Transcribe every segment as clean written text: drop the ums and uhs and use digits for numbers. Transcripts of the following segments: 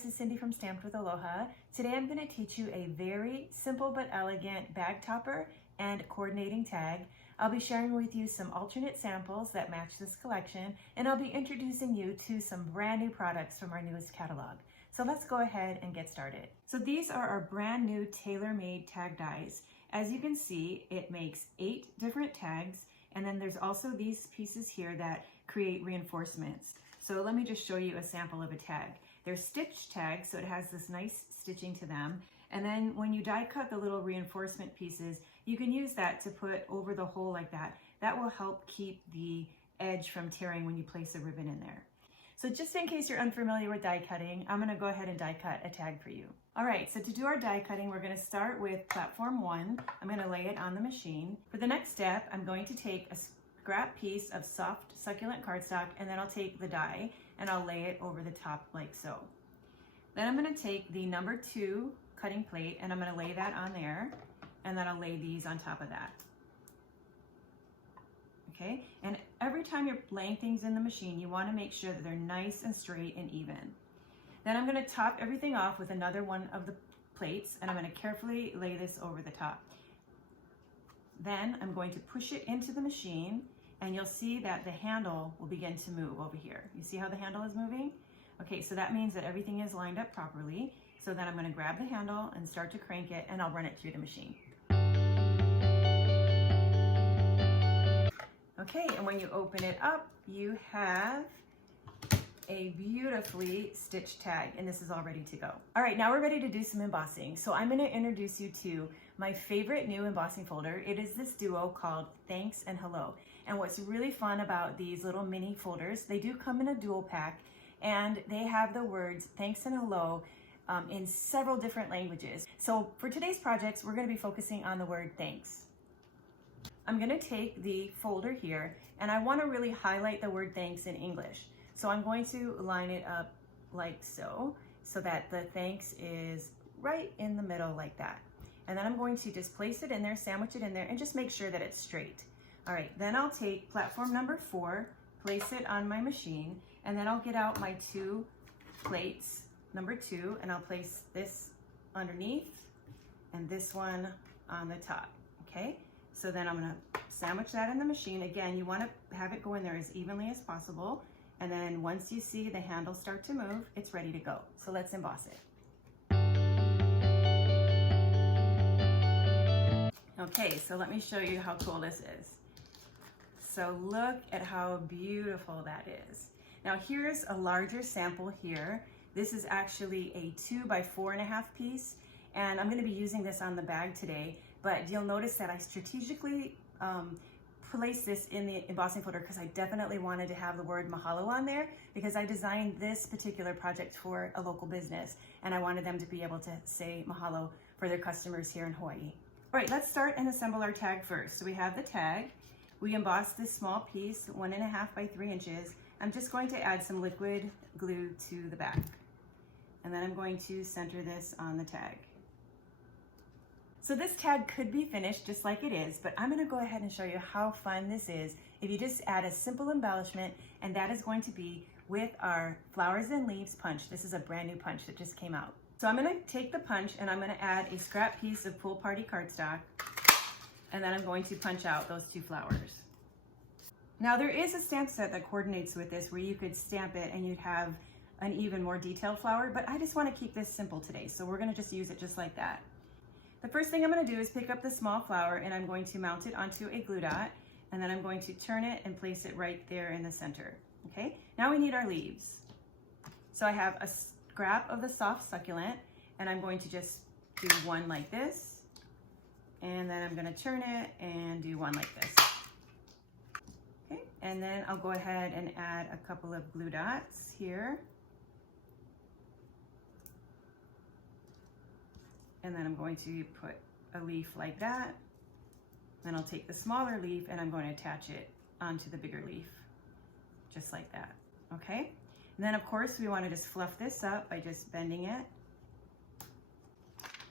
this is Cindy from Stamped with Aloha. Today I'm going to teach you a very simple but elegant bag topper and coordinating tag. I'll be sharing with you some alternate samples that match this collection, and I'll be introducing you to some brand new products from our newest catalog. So let's go ahead and get started. So these are our brand new tailor-made tag dies. As you can see, it makes 8 different tags, and then there's also these pieces here that create reinforcements. So let me just show you a sample of a tag. They're stitch tags, so it has this nice stitching to them. And then when you die cut the little reinforcement pieces, you can use that to put over the hole like that. That will help keep the edge from tearing when you place a ribbon in there. So just in case you're unfamiliar with die cutting, I'm gonna go ahead and die cut a tag for you. All right, so to do our die cutting, we're gonna start with platform 1. I'm gonna lay it on the machine. For the next step, I'm going to take a scrap piece of soft succulent cardstock, and then I'll take the die and I'll lay it over the top like so. Then I'm gonna take the number 2 cutting plate and I'm gonna lay that on there, and then I'll lay these on top of that. Okay, and every time you're laying things in the machine, you wanna make sure that they're nice and straight and even. Then I'm gonna top everything off with another one of the plates, and I'm gonna carefully lay this over the top. Then I'm going to push it into the machine, and you'll see that the handle will begin to move over here. You see how the handle is moving? Okay, so that means that everything is lined up properly. So then I'm gonna grab the handle and start to crank it, and I'll run it through the machine. Okay, and when you open it up, you have a beautifully stitched tag, and this is all ready to go. All right, now we're ready to do some embossing. So I'm gonna introduce you to my favorite new embossing folder. It is this duo called Thanks and Hello. And what's really fun about these little mini folders, they do come in a dual pack, and they have the words Thanks and Hello in several different languages. So for today's projects, we're gonna be focusing on the word thanks. I'm gonna take the folder here, and I wanna really highlight the word thanks in English. So I'm going to line it up like so that the thanks is right in the middle like that. And then I'm going to just place it in there, sandwich it in there, and just make sure that it's straight. All right, then I'll take platform number 4, place it on my machine, and then I'll get out my 2 plates, number 2, and I'll place this underneath and this one on the top, okay? So then I'm gonna sandwich that in the machine. Again, you wanna have it go in there as evenly as possible. And then once you see the handle start to move, it's ready to go. So let's emboss it. Okay, so let me show you how cool this is. So look at how beautiful that is. Now here's a larger sample here. This is actually a 2 by 4.5 piece, and I'm gonna be using this on the bag today, but you'll notice that I strategically place this in the embossing folder because I definitely wanted to have the word mahalo on there, because I designed this particular project for a local business and I wanted them to be able to say mahalo for their customers here in Hawaii. All right, let's start and assemble our tag first. So we have the tag. We embossed this small piece, 1.5 by 3 inches. I'm just going to add some liquid glue to the back. And then I'm going to center this on the tag. So this tag could be finished just like it is, but I'm gonna go ahead and show you how fun this is if you just add a simple embellishment, and that is going to be with our flowers and leaves punch. This is a brand new punch that just came out. So I'm gonna take the punch and I'm gonna add a scrap piece of pool party cardstock, and then I'm going to punch out those 2 flowers. Now there is a stamp set that coordinates with this where you could stamp it and you'd have an even more detailed flower, but I just wanna keep this simple today, so we're gonna just use it just like that. The first thing I'm gonna do is pick up the small flower and I'm going to mount it onto a glue dot, and then I'm going to turn it and place it right there in the center, okay? Now we need our leaves. So I have a scrap of the soft succulent, and I'm going to just do one like this, and then I'm gonna turn it and do one like this. Okay, and then I'll go ahead and add a couple of glue dots here. And then I'm going to put a leaf like that. Then I'll take the smaller leaf and I'm going to attach it onto the bigger leaf, just like that, okay? And then of course we want to just fluff this up by just bending it.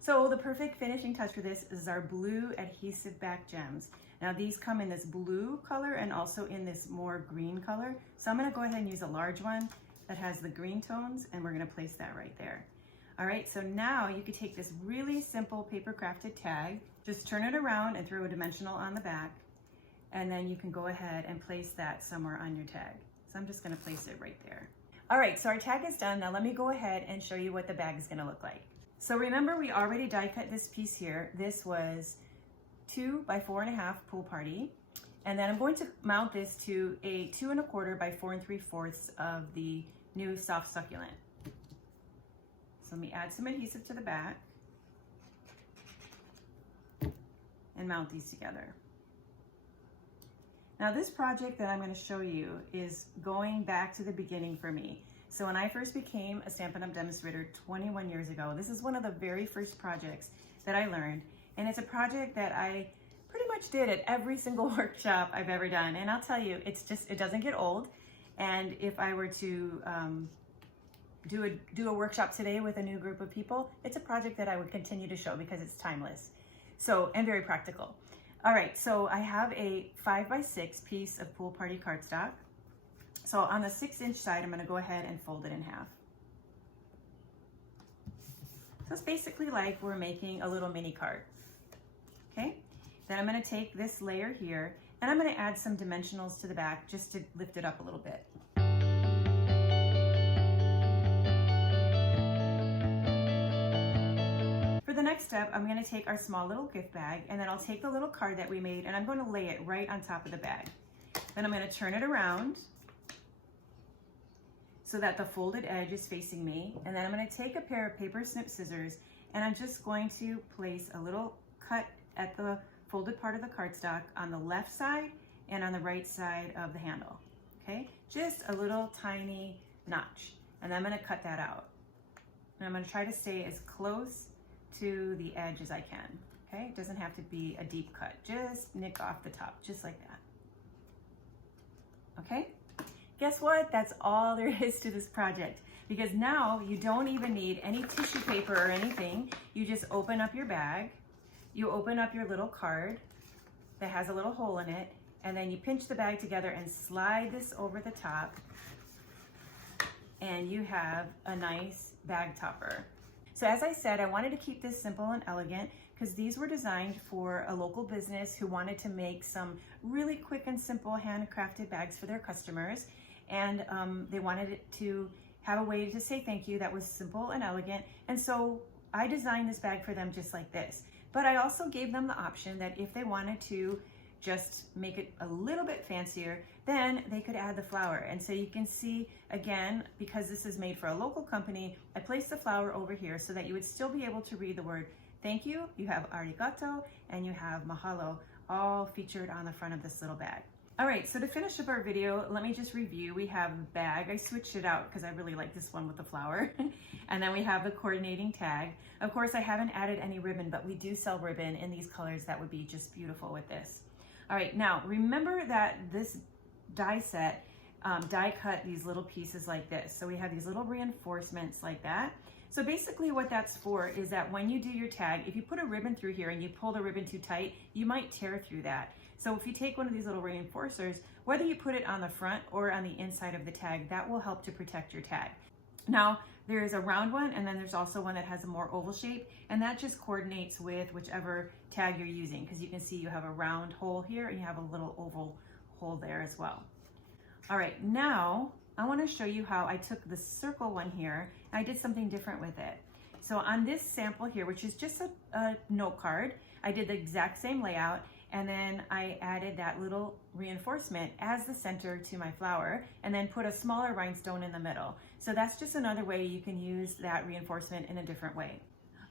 So the perfect finishing touch for this is our blue adhesive back gems. Now these come in this blue color and also in this more green color. So I'm gonna go ahead and use a large one that has the green tones, and we're gonna place that right there. All right, so now you could take this really simple paper crafted tag, just turn it around and throw a dimensional on the back, and then you can go ahead and place that somewhere on your tag. So I'm just gonna place it right there. All right, so our tag is done. Now let me go ahead and show you what the bag is gonna look like. So remember, we already die cut this piece here. This was 2 by 4.5 pool party. And then I'm going to mount this to a 2 1/4 by 4 3/4 of the new Soft Succulent. So let me add some adhesive to the back and mount these together. Now this project that I'm going to show you is going back to the beginning for me. So when I first became a Stampin' Up! Demonstrator 21 years ago, this is one of the very first projects that I learned. And it's a project that I pretty much did at every single workshop I've ever done. And I'll tell you, it doesn't get old. And if I were to do a workshop today with a new group of people, it's a project that I would continue to show because it's timeless. So, and very practical. All right, so I have a 5 by 6 piece of pool party cardstock. So on the 6-inch side, I'm gonna go ahead and fold it in half. So it's basically like we're making a little mini card, okay? Then I'm gonna take this layer here and I'm gonna add some dimensionals to the back just to lift it up a little bit. For the next step, I'm gonna take our small little gift bag and then I'll take the little card that we made and I'm gonna lay it right on top of the bag. Then I'm gonna turn it around so that the folded edge is facing me. And then I'm gonna take a pair of paper snip scissors and I'm just going to place a little cut at the folded part of the cardstock on the left side and on the right side of the handle, okay? Just a little tiny notch. And I'm gonna cut that out. And I'm gonna try to stay as close to the edge as I can, okay? It doesn't have to be a deep cut. Just nick off the top, just like that. Okay? Guess what? That's all there is to this project, because now you don't even need any tissue paper or anything. You just open up your bag, you open up your little card that has a little hole in it, and then you pinch the bag together and slide this over the top, and you have a nice bag topper. So as I said, I wanted to keep this simple and elegant because these were designed for a local business who wanted to make some really quick and simple handcrafted bags for their customers. And they wanted it to have a way to say thank you that was simple and elegant. And so I designed this bag for them just like this. But I also gave them the option that if they wanted to just make it a little bit fancier, then they could add the flower. And so you can see, again, because this is made for a local company, I placed the flower over here so that you would still be able to read the word thank you. You have arigato and you have mahalo, all featured on the front of this little bag. All right, so to finish up our video, let me just review. We have the bag. I switched it out because I really like this one with the flower. And then we have the coordinating tag. Of course, I haven't added any ribbon, but we do sell ribbon in these colors that would be just beautiful with this. All right, now remember that this die set die cut these little pieces like this. So we have these little reinforcements like that. So basically what that's for is that when you do your tag, if you put a ribbon through here and you pull the ribbon too tight, you might tear through that. So if you take one of these little reinforcers, whether you put it on the front or on the inside of the tag, that will help to protect your tag. Now, there is a round one, and then there's also one that has a more oval shape, and that just coordinates with whichever tag you're using, because you can see you have a round hole here and you have a little oval hole there as well. All right, now I want to show you how I took the circle one here and I did something different with it. So on this sample here, which is just a note card, I did the exact same layout, and then I added that little reinforcement as the center to my flower and then put a smaller rhinestone in the middle. So that's just another way you can use that reinforcement in a different way.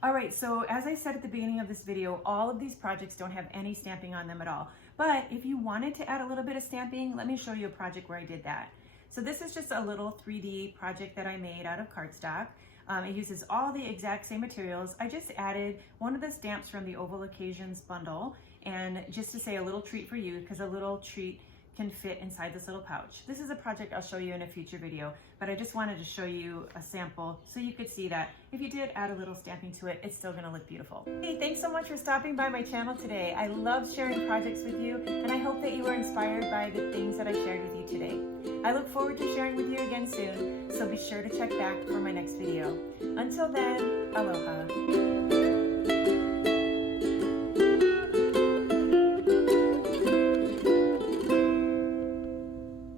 All right, so as I said at the beginning of this video, all of these projects don't have any stamping on them at all. But if you wanted to add a little bit of stamping, let me show you a project where I did that. So this is just a little 3D project that I made out of cardstock. It uses all the exact same materials. I just added one of the stamps from the Oval Occasions bundle, and just to say a little treat for you, because a little treat can fit inside this little pouch. This is a project I'll show you in a future video, but I just wanted to show you a sample so you could see that if you did add a little stamping to it, it's still gonna look beautiful. Hey, thanks so much for stopping by my channel today. I love sharing projects with you, and I hope that you were inspired by the things that I shared with you today. I look forward to sharing with you again soon, so be sure to check back for my next video. Until then, aloha.